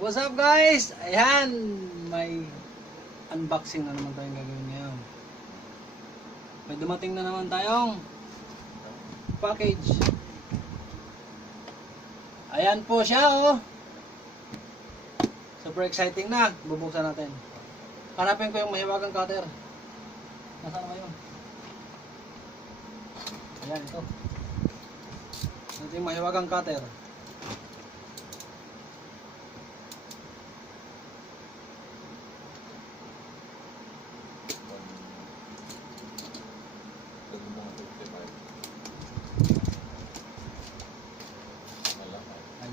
What's up guys? Ayan, may unboxing na naman tayong gagawin ngayon. May dumating na naman tayong package. Ayan po siya oh. Super exciting na. Bubuksan natin. Hanapin ko yung mahiwagang cutter. Nasaan ba yun? Ayan, ito. Ito yung mahiwagang cutter.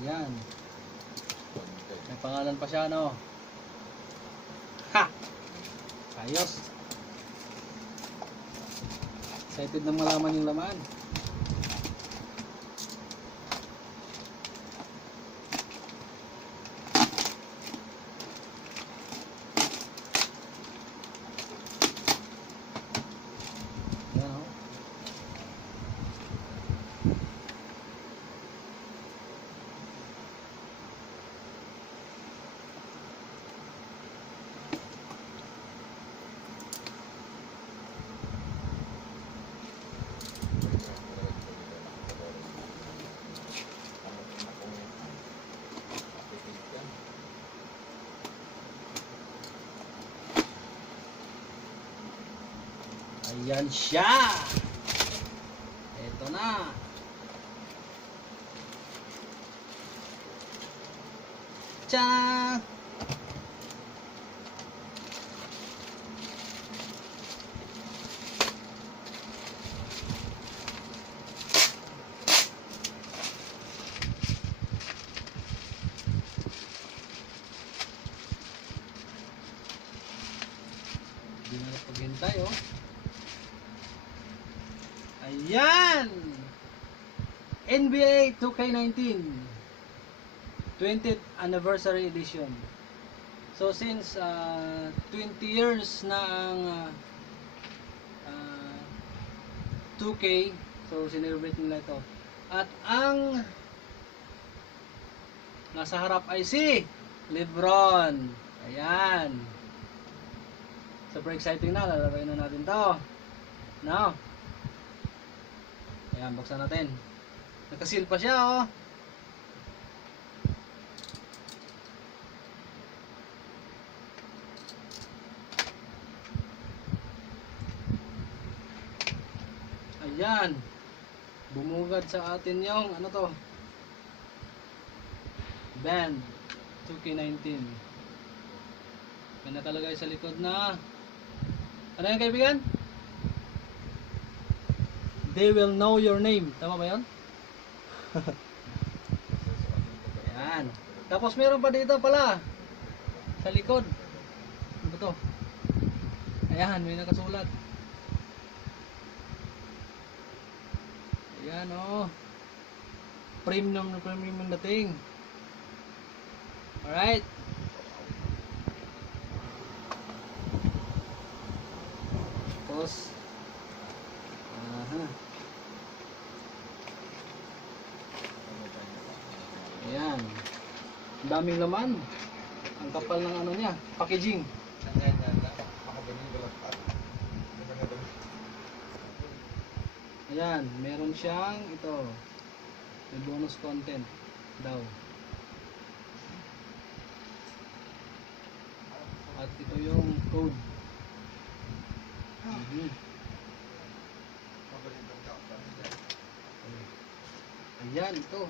Ayan. May pangalan pa siya, no? Ha! Ayos. Excited na malaman yung laman. Ayan, oh. Ayan siya. Ito na. Tcharam! Hindi na napaghintay oh. Ayan! NBA 2K19 20th Anniversary Edition. So since 20 years na ang 2K, so sinelebrate nila ito. At ang nasa harap ay si Lebron. Ayan. Super exciting na, lalaroin na natin to. Now, ayan, buksan natin. Nakasil pa siya oh. Ayan. Bumugad sa atin yung ano to, band 2K19. May nakalagay sa likod na ano yan kaibigan? They will know your name. Tama ba yun? Ayan. Tapos meron pa dito pala sa likod. Ano ba to? Ayan, may nakasulat. Ayan oh. Premium na premium ang dating. Alright. Tapos ayan. Ang daming laman. Ang kapal ng ano niya, packaging. Ayan, meron siyang ito. May bonus content daw. At ito yung code. Ayan, ito.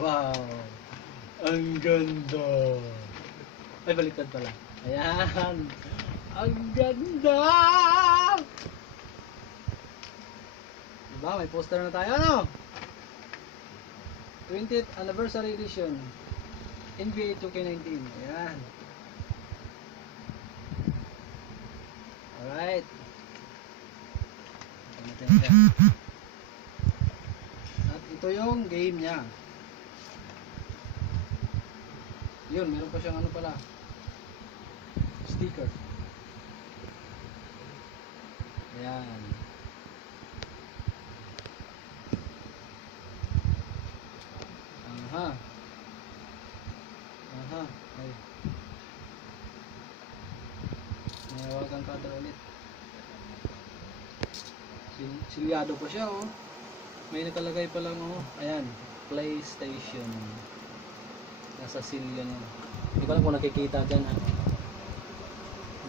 Wow! Ang ganda! Ay, baliktad pala. Ayan! Ang ganda! Diba? May poster na tayo, ano? 20th Anniversary Edition NBA 2K19. Ayan. Alright. At ito yung game niya. Yun, meron pa siyang ano pala, sticker. Ayan. Aha. ha. Ay. May hawakan ka daw ulit. Silyado pa siya, oh. May nakalagay pa lang, oh. Ayan, PlayStation. Nasa seal yan, oh. Hindi ko alam kung nakikita dyan, ha.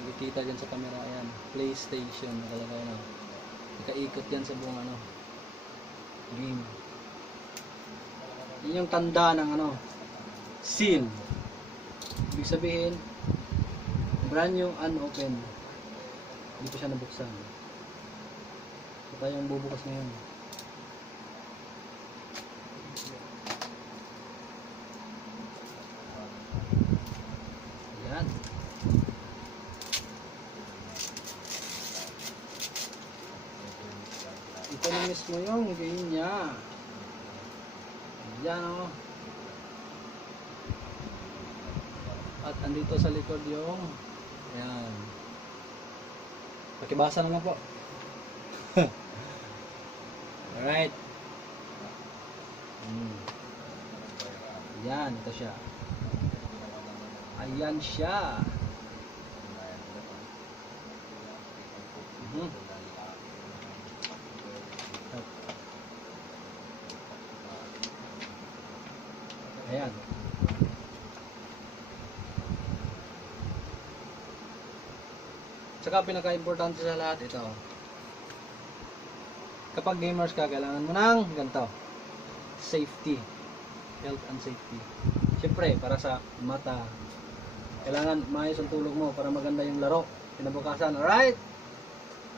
Nakikita dyan sa camera, ayan. PlayStation, nakalagay na. Nakaikot yan sa buong, ano, game. Yun yung tanda ng, ano, seal. Ibig sabihin, brand new, unopened. Hindi pa siya nabuksan. So tayong bubukas ngayon. Ayan. Ito na mismo yung game niya. Ayan, oh. At andito sa likod yung ayan. Pakibasa naman po. Alright. Ayan, ito siya. Ayan siya. Ayan. Saka pinaka-importante sa lahat ito. Kapag gamers ka, kailangan mo ng ganito. Safety. Health and safety. Siyempre, para sa mata. Kailangan maayos ang tulog mo para maganda yung laro. Kinabukasan. Alright?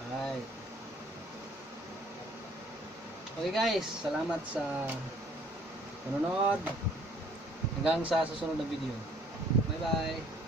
Alright. Okay guys, salamat sa panonood. Hanggang sa susunod na video. Bye bye.